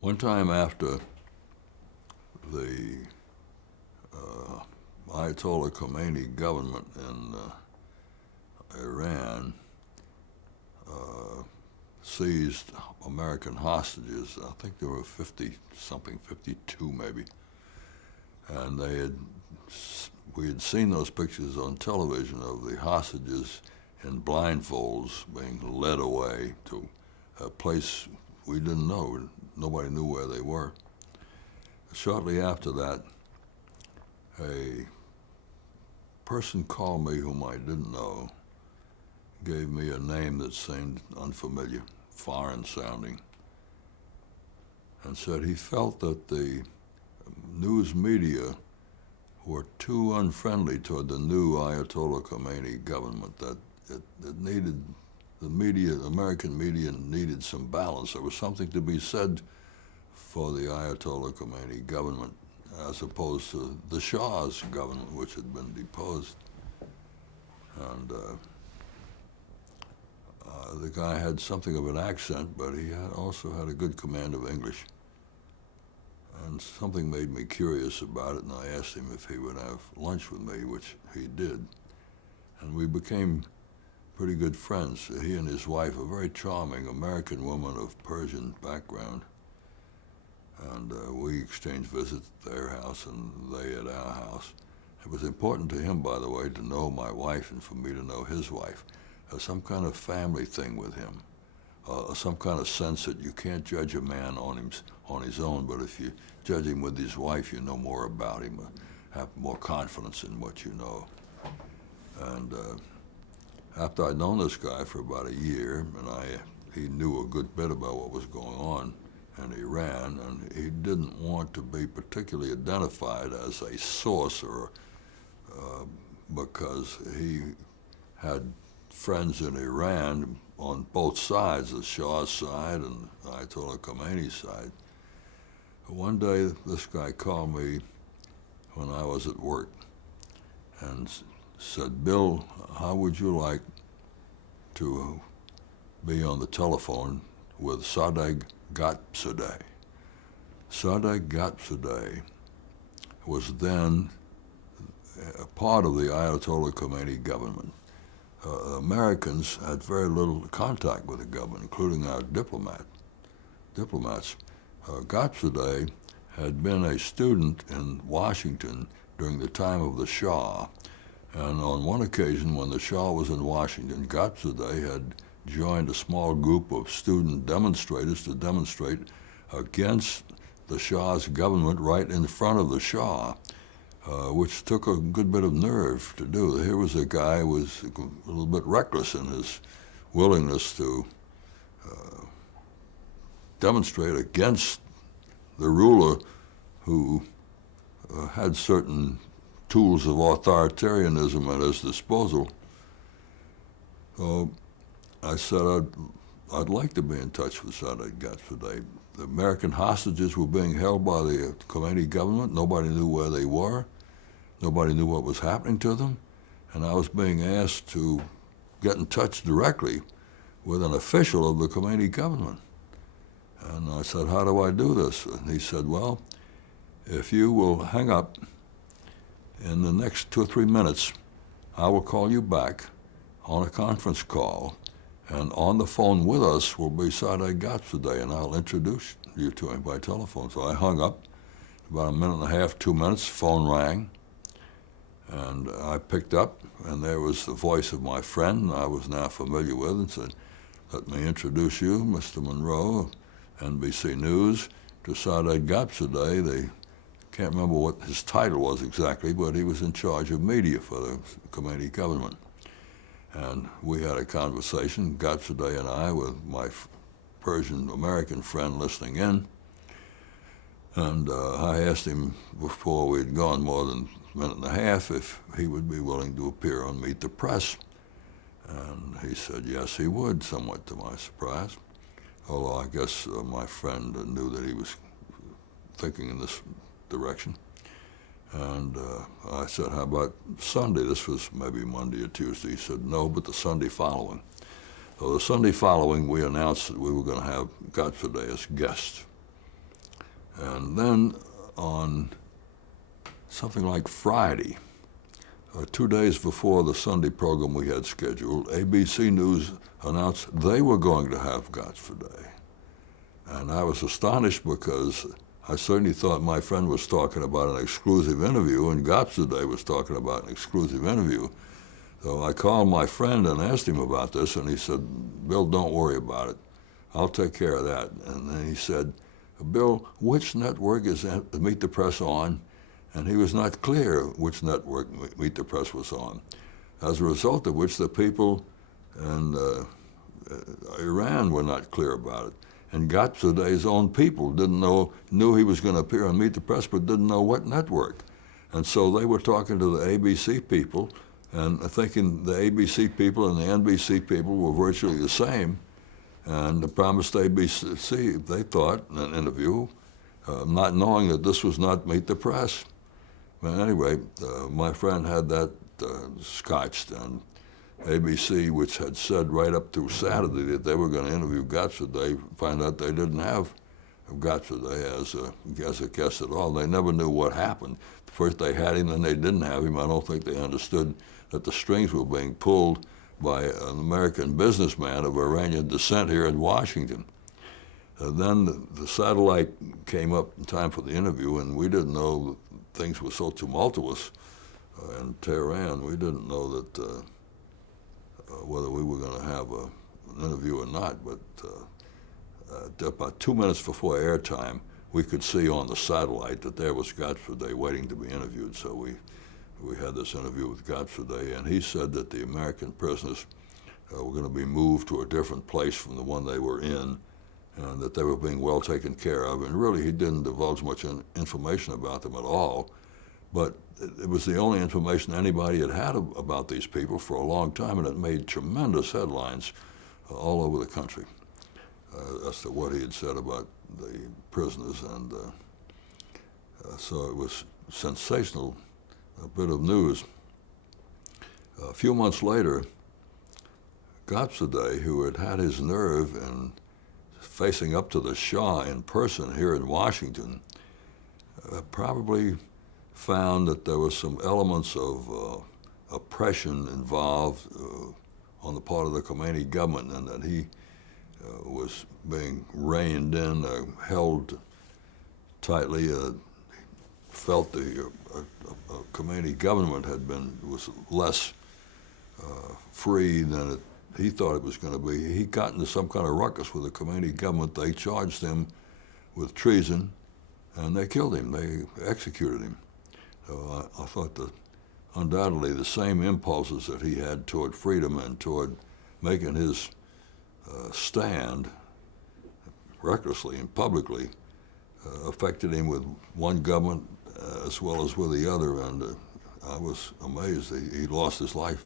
One time after the Ayatollah Khomeini government in Iran seized American hostages, I think there were 50-something, 52 maybe, and we had seen those pictures on television of the hostages in blindfolds being led away to a place we didn't know. Nobody knew where they were. Shortly after that, a person called me whom I didn't know, gave me a name that seemed unfamiliar, foreign sounding, and said he felt that the news media were too unfriendly toward the new Ayatollah Khomeini government, that it needed, the media, American media needed some balance. There was something to be said for the Ayatollah Khomeini government as opposed to the Shah's government, which had been deposed. And the guy had something of an accent, but he also had a good command of English. And something made me curious about it, and I asked him if he would have lunch with me, which he did. And we became pretty good friends. He and his wife, a very charming American woman of Persian background. And we exchanged visits at their house and they at our house. It was important to him, by the way, to know my wife and for me to know his wife. Some kind of family thing with him, some kind of sense that you can't judge a man on his own, but if you judge him with his wife, you know more about him, have more confidence in what you know. And after I'd known this guy for about a year, and he knew a good bit about what was going on in Iran, and he didn't want to be particularly identified as a source, or because he had friends in Iran on both sides, the Shah's side and Ayatollah Khomeini's side. One day, this guy called me when I was at work and said, "Bill, how would you like to be on the telephone with Sadegh Ghotbzadeh?" Sadegh Ghotbzadeh was then a part of the Ayatollah Khomeini government. Americans had very little contact with the government, including our diplomats. Ghotbzadeh had been a student in Washington during the time of the Shah, and on one occasion when the Shah was in Washington, Ghotbzadeh had joined a small group of student demonstrators to demonstrate against the Shah's government right in front of the Shah, which took a good bit of nerve to do. Here was a guy who was a little bit reckless in his willingness to demonstrate against the ruler who had certain tools of authoritarianism at his disposal. So I said I'd like to be in touch with Sadegh Ghotbzadeh. The American hostages were being held by the Khomeini government. Nobody knew where they were. Nobody knew what was happening to them. And I was being asked to get in touch directly with an official of the Khomeini government. And I said, "How do I do this?" And he said, "Well, if you will hang up in the next 2 or 3 minutes, I will call you back on a conference call, and on the phone with us will be Sadegh Ghotbzadeh, and I'll introduce you to him by telephone." So I hung up. About a minute and a half, 2 minutes, phone rang, and I picked up, and there was the voice of my friend I was now familiar with, and said, "Let me introduce you, Mr. Monroe, NBC News, to Sadegh Ghotbzadeh." They can't remember what his title was exactly, but he was in charge of media for the Khomeini government. And we had a conversation, Ghotbzadeh and I, with my Persian-American friend listening in. And I asked him before we'd gone more than a minute and a half if he would be willing to appear on Meet the Press. And he said yes, he would, somewhat to my surprise. Although I guess my friend knew that he was thinking in this direction. And I said, "How about Sunday?" This was maybe Monday or Tuesday. He said, "No, but the Sunday following." So the Sunday following, we announced that we were going to have Ghotbzadeh as guest. And then on something like Friday, 2 days before the Sunday program we had scheduled, ABC News announced they were going to have Ghotbzadeh. And I was astonished because I certainly thought my friend was talking about an exclusive interview, and Ghotbzadeh was talking about an exclusive interview. So I called my friend and asked him about this, and he said, "Bill, don't worry about it. I'll take care of that." And then he said, "Bill, which network is Meet the Press on?" And he was not clear which network Meet the Press was on. As a result of which the people in Iran were not clear about it. And Ghotbzadeh's own people knew he was going to appear on Meet the Press, but didn't know what network. And so they were talking to the ABC people and thinking the ABC people and the NBC people were virtually the same. And they promised ABC, they thought, in an interview, not knowing that this was not Meet the Press. But anyway, my friend had that scotched, and ABC, which had said right up to Saturday that they were going to interview Ghotbzadeh, found out they didn't have Ghotbzadeh as a guest at all. They never knew what happened. First they had him, then they didn't have him. I don't think they understood that the strings were being pulled by an American businessman of Iranian descent here in Washington. Then the satellite came up in time for the interview, and we didn't know things were so tumultuous in Tehran. We didn't know that whether we were going to have an interview or not, but about 2 minutes before airtime, we could see on the satellite that there was Ghotbzadeh waiting to be interviewed. So we had this interview with Ghotbzadeh, and he said that the American prisoners were going to be moved to a different place from the one they were in, and that they were being well taken care of. And really, he didn't divulge much information about them at all, but it was the only information anybody had about these people for a long time, and it made tremendous headlines all over the country as to what he had said about the prisoners. And so it was sensational, a bit of news. A few months later, Ghotbzadeh, who had had his nerve in facing up to the Shah in person here in Washington, probably found that there were some elements of oppression involved on the part of the Khomeini government, and that he was being reined in, held tightly. Felt the Khomeini government was less free than he thought it was going to be. He got into some kind of ruckus with the Khomeini government. They charged him with treason, and they killed him. They executed him. So I thought that undoubtedly the same impulses that he had toward freedom and toward making his stand recklessly and publicly affected him with one government as well as with the other, and I was amazed that he lost his life.